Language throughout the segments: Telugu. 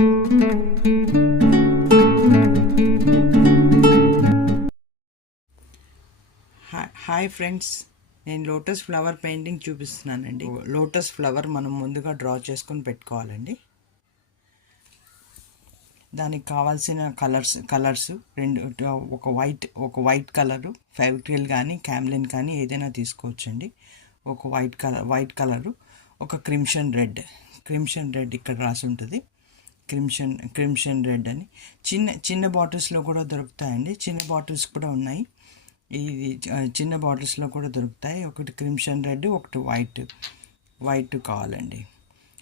హాయ్ ఫ్రెండ్స్, నేను లోటస్ ఫ్లవర్ పెయింటింగ్ చూపిస్తున్నానండి. లోటస్ ఫ్లవర్ మనం ముందుగా డ్రా చేసుకొని పెట్టుకోవాలండి. దానికి కావాల్సిన కలర్స్ రెండు, ఒక వైట్ కలరు ఫెవిక్రిల్ కానీ క్యామ్లిన్ కానీ ఏదైనా తీసుకోవచ్చండి. ఒక వైట్ కలరు, ఒక క్రిమ్షన్ రెడ్ ఇక్కడ రాసి ఉంటుంది. క్రిమ్షన్ రెడ్ అని చిన్న బాటిల్స్లో కూడా దొరుకుతాయండి. చిన్న బాటిల్స్ కూడా ఉన్నాయి. ఇది చిన్న బాటిల్స్లో కూడా దొరుకుతాయి. ఒకటి క్రిమ్షన్ రెడ్, ఒకటి వైట్ కావాలండి.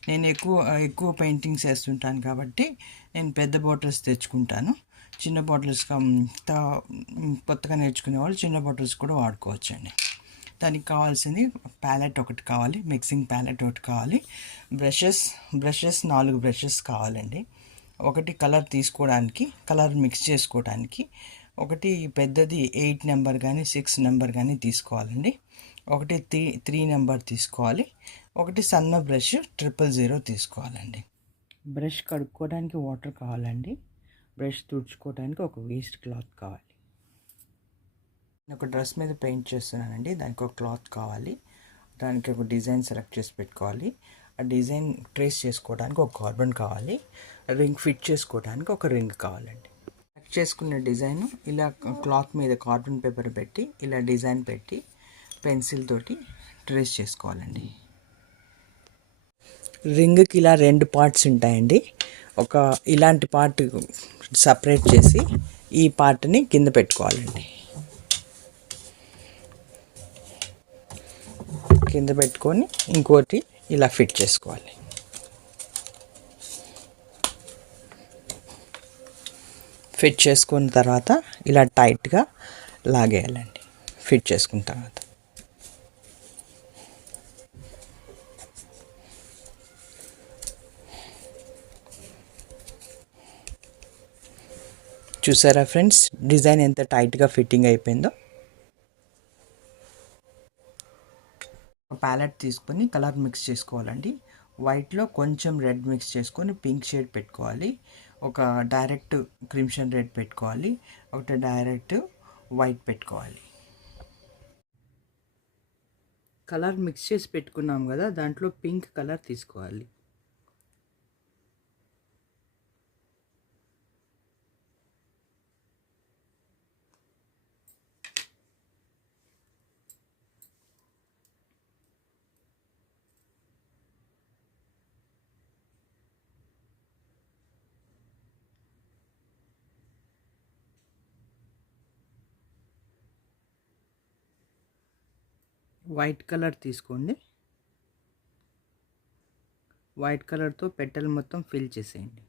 నేను ఎక్కువ పెయింటింగ్స్ వేస్తుంటాను కాబట్టి నేను పెద్ద బాటిల్స్ తెచ్చుకుంటాను. చిన్న బాటిల్స్ కొత్తగా నేర్చుకునే వాళ్ళు చిన్న బాటిల్స్ కూడా వాడుకోవచ్చండి. దానికి కావాల్సింది ప్యాలెట్ ఒకటి కావాలి, మిక్సింగ్ ప్యాలెట్ ఒకటి కావాలి, బ్రషెస్ 4 బ్రషెస్ కావాలండి. ఒకటి కలర్ మిక్స్ చేసుకోవడానికి, ఒకటి పెద్దది 8 నెంబర్ కానీ 6 నెంబర్ కానీ తీసుకోవాలండి. ఒకటి 3 నెంబర్ తీసుకోవాలి. ఒకటి సన్న బ్రష్ 000 తీసుకోవాలండి. బ్రష్ కడుక్కోవడానికి వాటర్ కావాలండి. బ్రష్ తుడుచుకోవడానికి ఒక వేస్ట్ క్లాత్ కావాలి. ఒక డ్రెస్ మీద పెయింట్ చేస్తున్నానండి. దానికి ఒక క్లాత్ కావాలి. దానికి ఒక డిజైన్ సెలెక్ట్ చేసి పెట్టుకోవాలి. ఆ డిజైన్ ట్రేస్ చేసుకోవడానికి ఒక కార్బన్ కావాలి. రింగ్ ఫిట్ చేసుకోవడానికి ఒక రింగ్ కావాలండి. సెలెక్ట్ చేసుకున్న డిజైన్ ఇలా క్లాత్ మీద కార్బన్ పేపర్ పెట్టి ఇలా డిజైన్ పెట్టి పెన్సిల్ తోటి ట్రేస్ చేసుకోవాలండి. రింగ్కి ఇలా 2 పార్ట్స్ ఉంటాయండి. ఇలాంటి పార్ట్ సపరేట్ చేసి ఈ పార్ట్ని కింద పెట్టుకోవాలండి. కింద పెట్టుకొని ఇంకోటి ఇలా ఫిట్ చేసుకోవాలి. ఫిట్ చేసుకున్న తర్వాత ఇలా టైట్గా లాగేయాలండి. ఫిట్ చేసుకున్న తర్వాత చూసారా ఫ్రెండ్స్, డిజైన్ ఎంత టైట్గా ఫిట్టింగ్ అయిపోయిందో. ప్యాలెట్ తీసుకొని కలర్ మిక్స్ చేసుకోవాలండి. వైట్లో కొంచెం రెడ్ మిక్స్ చేసుకొని పింక్ షేడ్ పెట్టుకోవాలి. ఒక డైరెక్ట్ క్రిమ్షన్ రెడ్ పెట్టుకోవాలి. ఒకటి డైరెక్ట్ వైట్ పెట్టుకోవాలి. కలర్ మిక్స్ చేసి పెట్టుకున్నాం కదా, దాంట్లో పింక్ కలర్ తీసుకోవాలి. వైట్ కలర్ తీసుకోండి. వైట్ కలర్తో పెటల్ మొత్తం ఫిల్ చేసేయండి.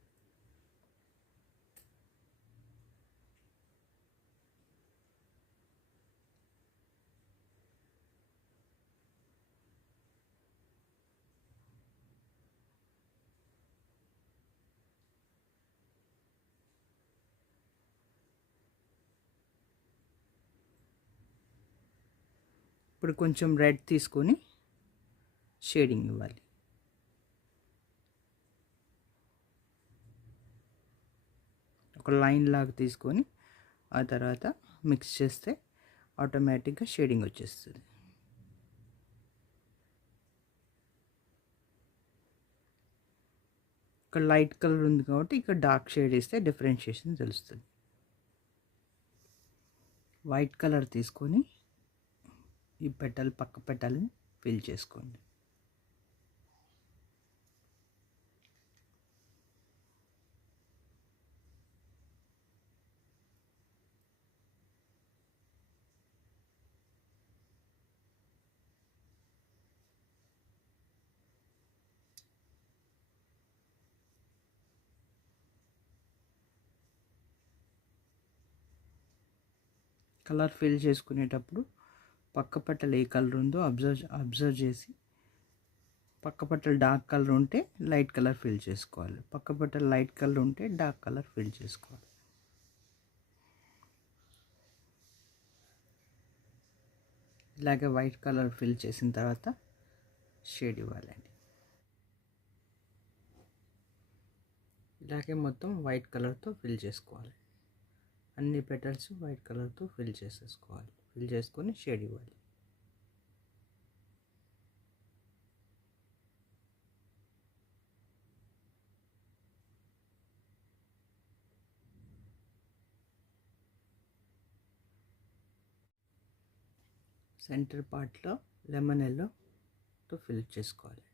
ఇప్పుడు కొంచెం రెడ్ తీసుకొని షేడింగ్ ఇవ్వాలి. ఒక లైన్ లాగా తీసుకొని ఆ తర్వాత మిక్స్ చేస్తే ఆటోమేటిక్గా షేడింగ్ వచ్చేస్తుంది. ఇక్కడ లైట్ కలర్ ఉంది కాబట్టి ఇక్కడ డార్క్ షేడ్ ఇస్తే డిఫరెన్షియేషన్ తెలుస్తుంది. వైట్ కలర్ తీసుకొని ఈ పక్క పెటల్ని ఫిల్ చేసుకోండి. కలర్ ఫిల్ చేసుకునేటప్పుడు పక్క పట్టలు ఏ కలర్ ఉందో అబ్జర్వ్ చేసి, పక్క పట్టలు డార్క్ కలర్ ఉంటే లైట్ కలర్ ఫిల్ చేసుకోవాలి. పక్క పట్టలు లైట్ కలర్ ఉంటే డార్క్ కలర్ ఫిల్ చేసుకోవాలి. ఇలాగే వైట్ కలర్ ఫిల్ చేసిన తర్వాత షేడ్ ఇవ్వాలండి. ఇలాగే మొత్తం వైట్ కలర్తో ఫిల్ చేసుకోవాలి. అన్ని పెటల్స్ వైట్ కలర్తో ఫిల్ చేసేసుకోవాలి. ఫిల్ చేసుకొని షేడ్ ఇవ్వాలి. సెంటర్ పార్ట్లో లెమన్ ఎల్లోతో ఫిల్ చేసుకోవాలి.